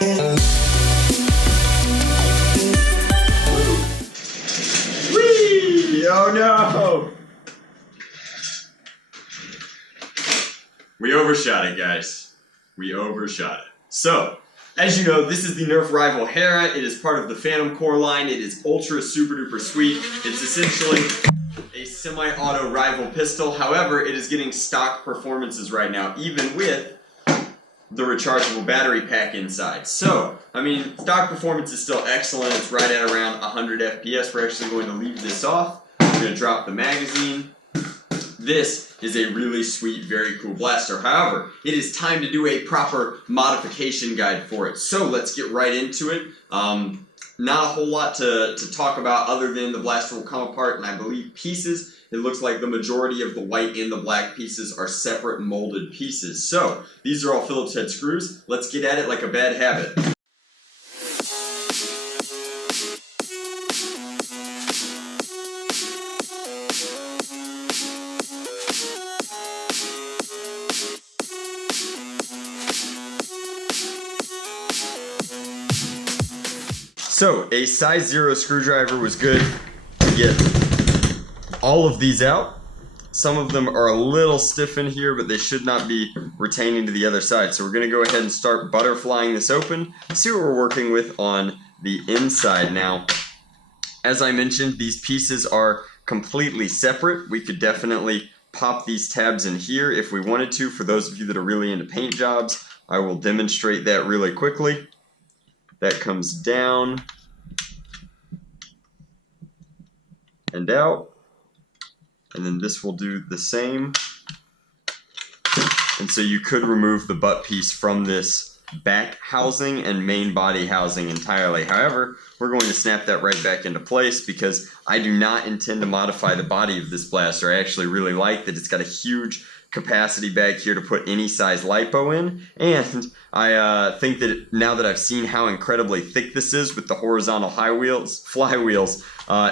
Whee! Oh no! We overshot it, guys. We overshot it. So, as you know, this is the Nerf rival Hera. It is part of the Phantom Core line. It is ultra super duper sweet. It's essentially a semi-auto rival pistol. However, it is getting stock performances right now, even with the rechargeable battery pack inside. So, I mean, stock performance is still excellent. It's right at around 100 FPS. We're actually going to leave this off. We're going to drop the magazine. This is a really sweet, very cool blaster. However, it is time to do a proper modification guide for it. So let's get right into it. Not a whole lot to talk about other than the blaster will come apart in, I believe, pieces. It looks like the majority of the white and the black pieces are separate molded pieces. So these are all Phillips head screws. Let's get at it like a bad habit. So, a size 0 screwdriver was good to get all of these out. Some of them are a little stiff in here, but they should not be retaining to the other side. So we're going to go ahead and start butterflying this open, see what we're working with on the inside. Now, as I mentioned, these pieces are completely separate. We could definitely pop these tabs in here if we wanted to. For those of you that are really into paint jobs, I will demonstrate that really quickly. That comes down and out, and then this will do the same. And so you could remove the butt piece from this back housing and main body housing entirely. However, we're going to snap that right back into place because I do not intend to modify the body of this blaster. I actually really like that it's got a huge capacity back here to put any size lipo in, and I think that now that I've seen how incredibly thick this is with the horizontal flywheels,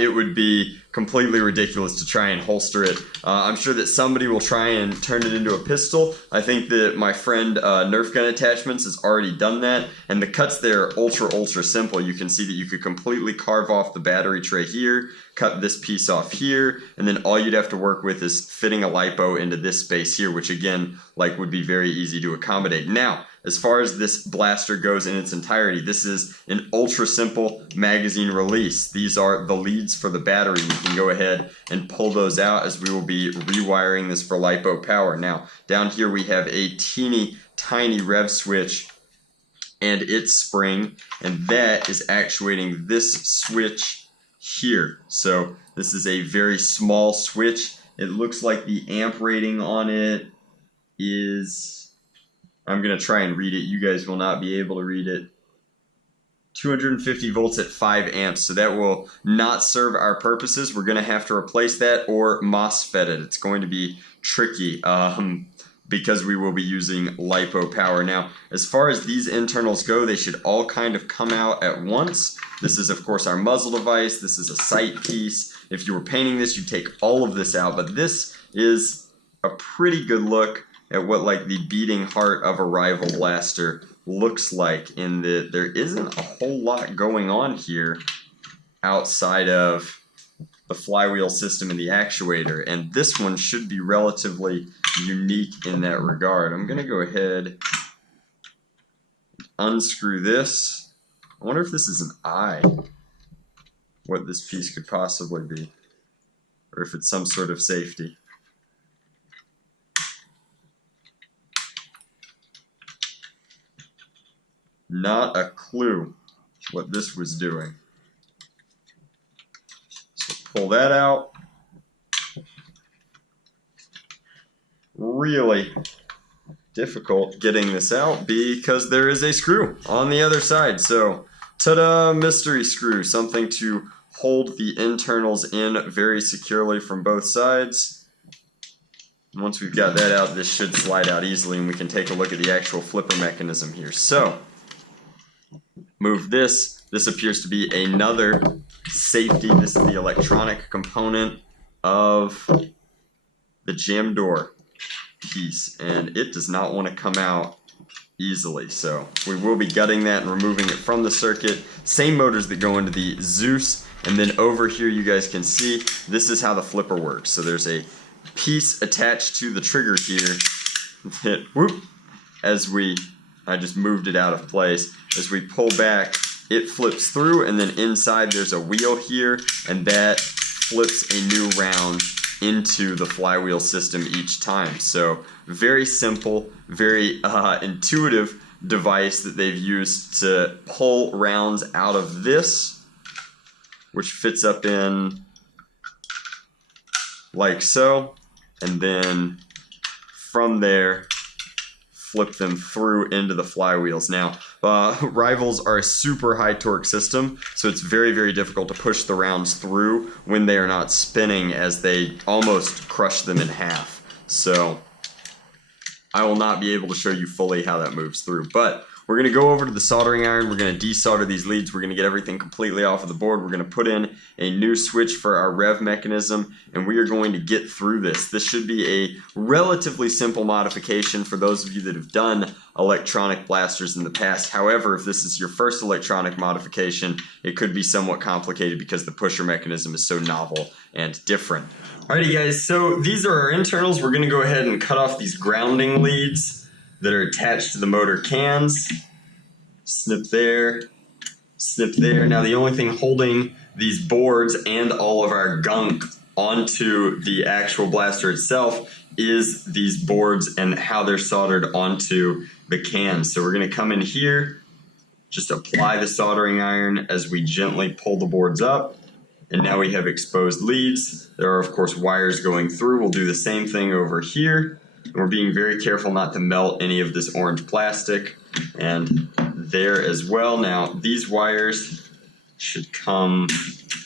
it would be completely ridiculous to try and holster it. I'm sure that somebody will try and turn it into a pistol. I think that my friend Nerf Gun Attachments has already done that, and the cuts there are ultra simple. You can see that you could completely carve off the battery tray here, cut this piece off here, and then all you'd have to work with is fitting a lipo into this space here, which again, like, would be very easy to accommodate. Now, as far as this blaster goes in its entirety, this is an ultra simple magazine release. These are the leads for the battery. You can go ahead and pull those out as we will be rewiring this for lipo power. Now, down here we have a teeny tiny rev switch and its spring, and that is actuating this switch here. So this is a very small switch. It looks like the amp rating on it is, I'm going to try and read it. You guys will not be able to read it. 250 volts at 5 amps. So that will not serve our purposes. We're going to have to replace that or MOSFET it. It's going to be tricky because we will be using lipo power. Now, as far as these internals go, they should all kind of come out at once. This is, of course, our muzzle device. This is a sight piece. If you were painting this, you'd take all of this out. But this is a pretty good look at what, like, the beating heart of a rival blaster looks like, in that there isn't a whole lot going on here outside of the flywheel system and the actuator, and this one should be relatively unique in that regard. I'm going to go ahead and unscrew this. I wonder if this is an eye, what this piece could possibly be, or if it's some sort of safety. Not a clue what this was doing. So pull that out. Really difficult getting this out because there is a screw on the other side. So, ta-da, mystery screw, something to hold the internals in very securely from both sides. And once we've got that out, this should slide out easily, and we can take a look at the actual flipper mechanism here. So, move this. This appears to be another safety. This is the electronic component of the jam door piece, and it does not want to come out easily. So we will be gutting that and removing it from the circuit. Same motors that go into the Zeus. And then over here you guys can see this is how the flipper works. So there's a piece attached to the trigger here. Hit whoop as I just moved it out of place. As we pull back, it flips through, and then inside there's a wheel here, and that flips a new round into the flywheel system each time. So very simple, very intuitive device that they've used to pull rounds out of this, which fits up in like so, and then from there flip them through into the flywheels. Now, rivals are a super high torque system, so it's very, very difficult to push the rounds through when they are not spinning, as they almost crush them in half. So I will not be able to show you fully how that moves through, but we're going to go over to the soldering iron. We're going to desolder these leads. We're going to get everything completely off of the board. We're going to put in a new switch for our rev mechanism, and we are going to get through this. This should be a relatively simple modification for those of you that have done electronic blasters in the past. However, if this is your first electronic modification, it could be somewhat complicated because the pusher mechanism is so novel and different. Alrighty guys, so these are our internals. We're going to go ahead and cut off these grounding leads that are attached to the motor cans. Snip there, snip there. Now the only thing holding these boards and all of our gunk onto the actual blaster itself is these boards and how they're soldered onto the cans. So we're going to come in here, just apply the soldering iron as we gently pull the boards up, and now we have exposed leads. There are of course wires going through. We'll do the same thing over here. We're being very careful not to melt any of this orange plastic, and there as well. Now these wires should come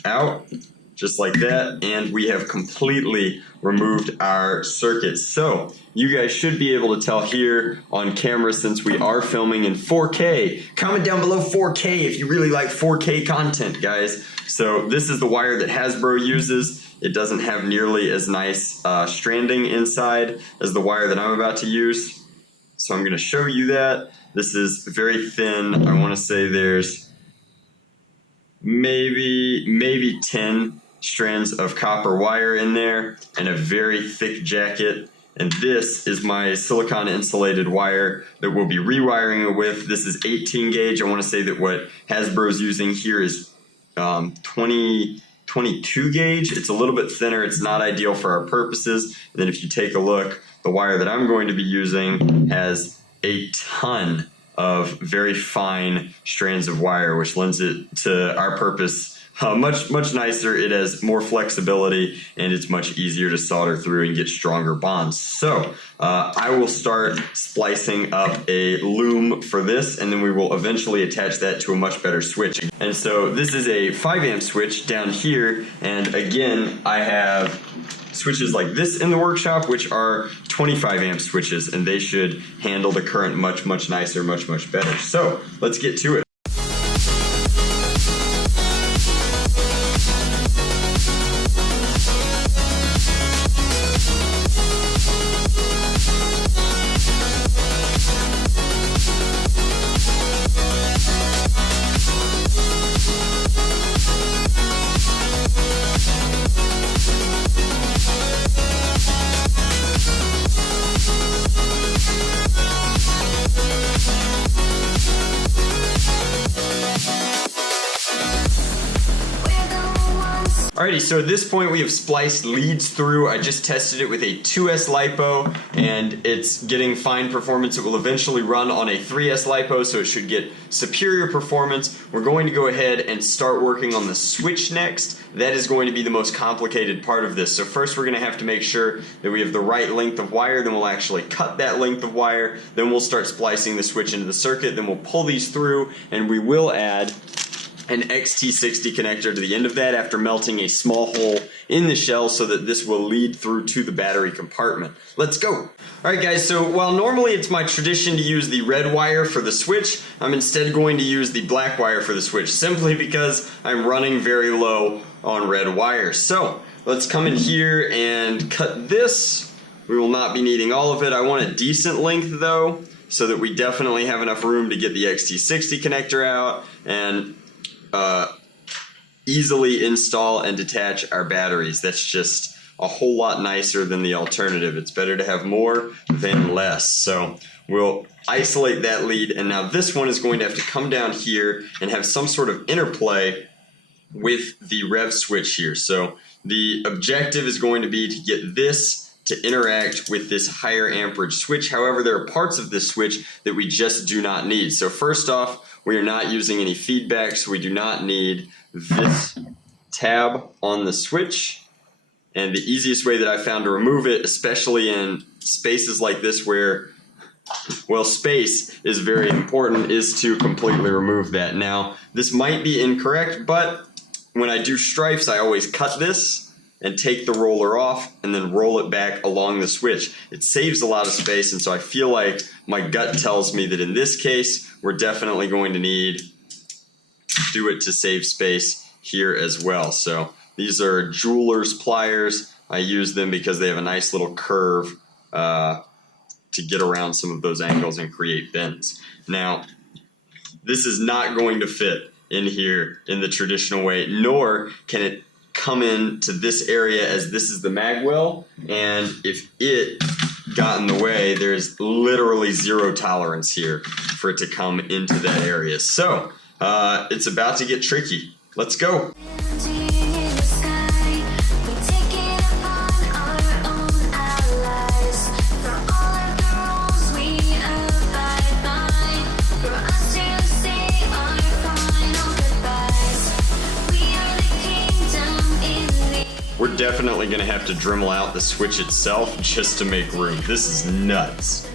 out just like that, and we have completely removed our circuit. So you guys should be able to tell here on camera, since we are filming in 4K. Comment down below 4K if you really like 4K content, guys. So this is the wire that Hasbro uses. It doesn't have nearly as nice stranding inside as the wire that I'm about to use. So I'm going to show you that. This is very thin. I want to say there's maybe 10 strands of copper wire in there and a very thick jacket. And this is my silicone insulated wire that we'll be rewiring it with. This is 18 gauge. I want to say that what Hasbro's using here is 22 gauge. It's a little bit thinner. It's not ideal for our purposes. And then if you take a look, the wire that I'm going to be using has a ton of very fine strands of wire, which lends it to our purpose much nicer. It has more flexibility, and it's much easier to solder through and get stronger bonds. So I will start splicing up a loom for this, and then we will eventually attach that to a much better switch. And so this is a 5 amp switch down here, and again I have switches like this in the workshop, which are 25 amp switches, and they should handle the current much nicer, much better. So let's get to it. Alrighty, so at this point we have spliced leads through. I just tested it with a 2S LiPo, and it's getting fine performance. It will eventually run on a 3S LiPo, so it should get superior performance. We're going to go ahead and start working on the switch next. That is going to be the most complicated part of this. So first we're going to have to make sure that we have the right length of wire, then we'll actually cut that length of wire, then we'll start splicing the switch into the circuit, then we'll pull these through, and we will add an XT60 connector to the end of that after melting a small hole in the shell so that this will lead through to the battery compartment. Let's go! Alright guys, so while normally it's my tradition to use the red wire for the switch, I'm instead going to use the black wire for the switch, simply because I'm running very low on red wire. So let's come in here and cut this. We will not be needing all of it. I want a decent length though, so that we definitely have enough room to get the XT60 connector out and easily install and detach our batteries. That's just a whole lot nicer than the alternative. It's better to have more than less. So we'll isolate that lead, and now this one is going to have to come down here and have some sort of interplay with the rev switch here. So the objective is going to be to get this to interact with this higher amperage switch. However, there are parts of this switch that we just do not need. So first off, we are not using any feedback, so we do not need this tab on the switch. And the easiest way that I found to remove it, especially in spaces like this where, well, space is very important, is to completely remove that. Now, this might be incorrect, but when I do stripes, I always cut this and take the roller off and then roll it back along the switch. It saves a lot of space, and so I feel like my gut tells me that in this case, we're definitely going to need to do it to save space here as well. So these are jeweler's pliers. I use them because they have a nice little curve to get around some of those angles and create bends. Now, this is not going to fit in here in the traditional way, nor can it come into this area, as this is the mag well, and if it got in the way, there's literally zero tolerance here for it to come into that area. So it's about to get tricky. Let's go. We're definitely going to have to Dremel out the switch itself just to make room. This is nuts.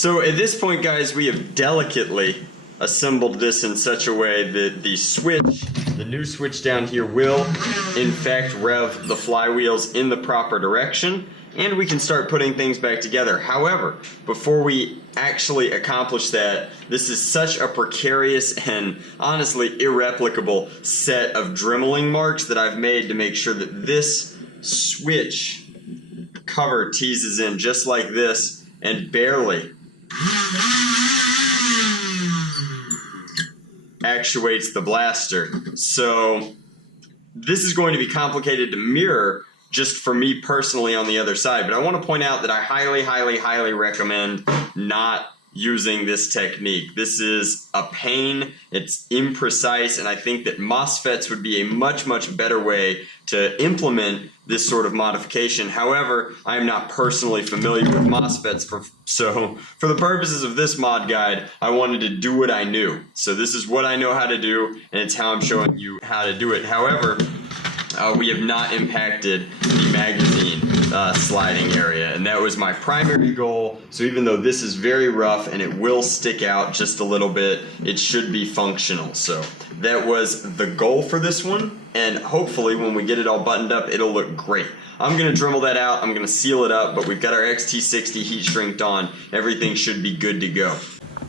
So at this point, guys, we have delicately assembled this in such a way that the switch, the new switch down here, will in fact rev the flywheels in the proper direction, and we can start putting things back together. However, before we actually accomplish that, this is such a precarious and honestly irreplicable set of dremeling marks that I've made to make sure that this switch cover teases in just like this and barely actuates the blaster. So this is going to be complicated to mirror just for me personally on the other side, but I want to point out that I highly recommend not using this technique. This is a pain, it's imprecise, and I think that MOSFETs would be a much better way to implement this sort of modification. However, I am not personally familiar with MOSFETs, so for the purposes of this mod guide, I wanted to do what I knew. So this is what I know how to do, and it's how I'm showing you how to do it. However, we have not impacted the magazine sliding area, and that was my primary goal. So even though this is very rough and it will stick out just a little bit, it should be functional. So that was the goal for this one, and hopefully when we get it all buttoned up, it'll look great. I'm gonna Dremel that out, I'm gonna seal it up, but we've got our XT60 heat shrinked on. Everything should be good to go.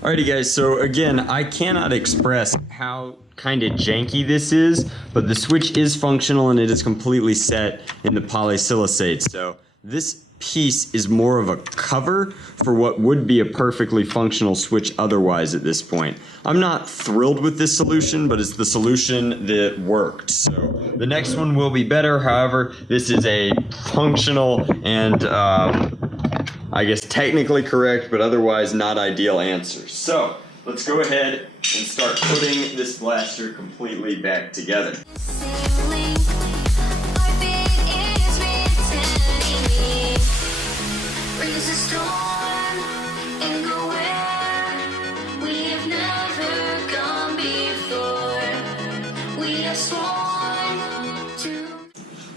Alrighty guys, so again, I cannot express how kind of janky this is, but the switch is functional and it is completely set in the polysilicate. So this piece is more of a cover for what would be a perfectly functional switch otherwise at this point. I'm not thrilled with this solution, but it's the solution that worked. So the next one will be better. However, this is a functional and I guess technically correct, but otherwise not ideal answer. So let's go ahead and start putting this blaster completely back together.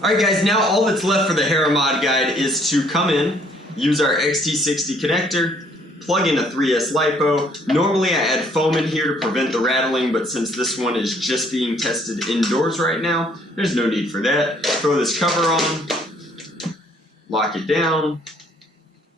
Alright guys, now all that's left for the Hera mod guide is to come in, use our XT60 connector, plug in a 3S LiPo. Normally I add foam in here to prevent the rattling, but since this one is just being tested indoors right now, there's no need for that. Throw this cover on, lock it down,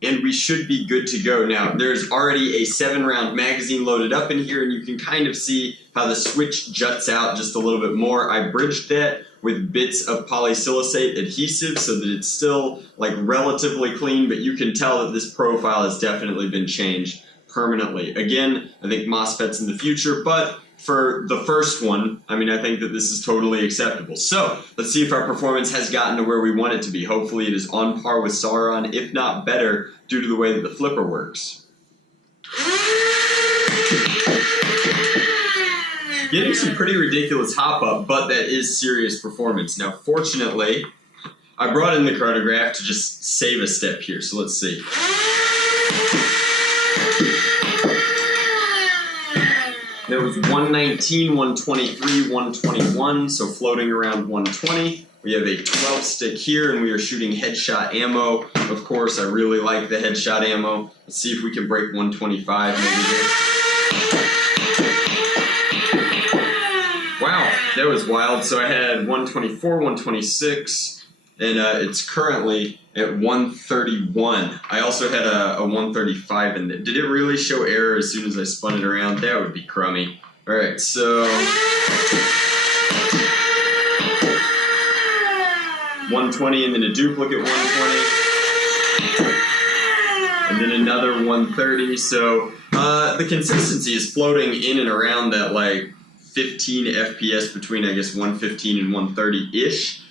and we should be good to go. Now, there's already a 7-round magazine loaded up in here, and you can kind of see how the switch juts out just a little bit more. I bridged that with bits of polysilicate adhesive so that it's still like relatively clean, but you can tell that this profile has definitely been changed permanently. Again, I think MOSFETs in the future, but for the first one, I mean, I think that this is totally acceptable. So let's see if our performance has gotten to where we want it to be. Hopefully it is on par with Sauron, if not better, due to the way that the flipper works. Getting some pretty ridiculous hop up, but that is serious performance. Now, fortunately, I brought in the chronograph to just save a step here, so let's see. There was 119, 123, 121, so floating around 120. We have a 12 stick here, and we are shooting headshot ammo. Of course, I really like the headshot ammo. Let's see if we can break 125 maybe here. Wow, that was wild. So I had 124, 126, and it's currently at 131. I also had a 135 in there. Did it really show error as soon as I spun it around? That would be crummy. All right, so 120 and then a duplicate 120. And then another 130. So the consistency is floating in and around that like 15 FPS between, I guess, 115 and 130-ish.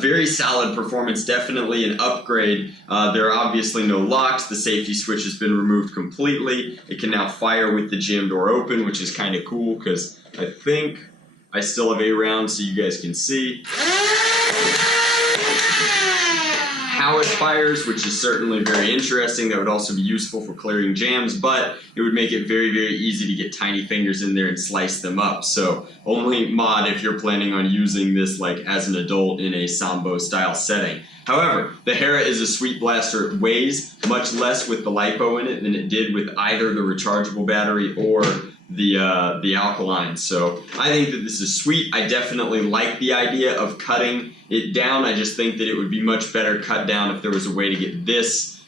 Very solid performance, definitely an upgrade. There are obviously no locks. The safety switch has been removed completely. It can now fire with the jam door open, which is kind of cool because I think I still have a round so you guys can see how it fires, which is certainly very interesting. That would also be useful for clearing jams, but it would make it very, very easy to get tiny fingers in there and slice them up. So only mod if you're planning on using this like as an adult in a Sambo style setting. However, the Hera is a sweet blaster. It weighs much less with the LiPo in it than it did with either the rechargeable battery or the alkaline. So I think that this is sweet. I definitely like the idea of cutting it down. I just think that it would be much better cut down if there was a way to get this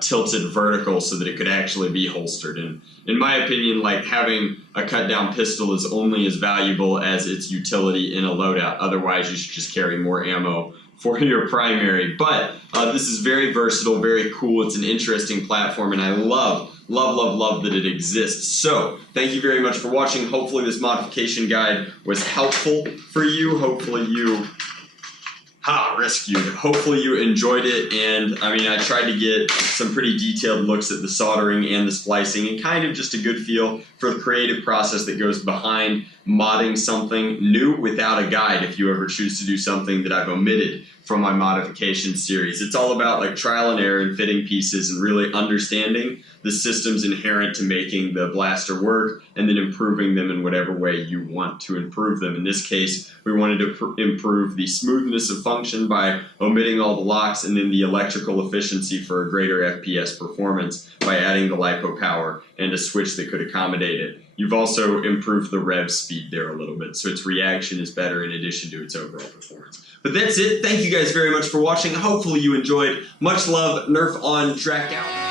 tilted vertical so that it could actually be holstered. And in my opinion, like having a cut down pistol is only as valuable as its utility in a loadout. Otherwise, you should just carry more ammo for your primary. But this is very versatile, very cool. It's an interesting platform, and I love that it exists. So thank you very much for watching. Hopefully this modification guide was helpful for you. Hopefully you hopefully you enjoyed it. And I mean, I tried to get some pretty detailed looks at the soldering and the splicing and kind of just a good feel for the creative process that goes behind modding something new without a guide if you ever choose to do something that I've omitted from my modification series. It's all about like trial and error and fitting pieces and really understanding the systems inherent to making the blaster work and then improving them in whatever way you want to improve them. In this case, we wanted to improve the smoothness of function by omitting all the locks, and then the electrical efficiency for a greater FPS performance by adding the LiPo power and a switch that could accommodate it. You've also improved the rev speed there a little bit, so its reaction is better in addition to its overall performance. But that's it. Thank you guys very much for watching. Hopefully you enjoyed. Much love. Nerf on, Drac out.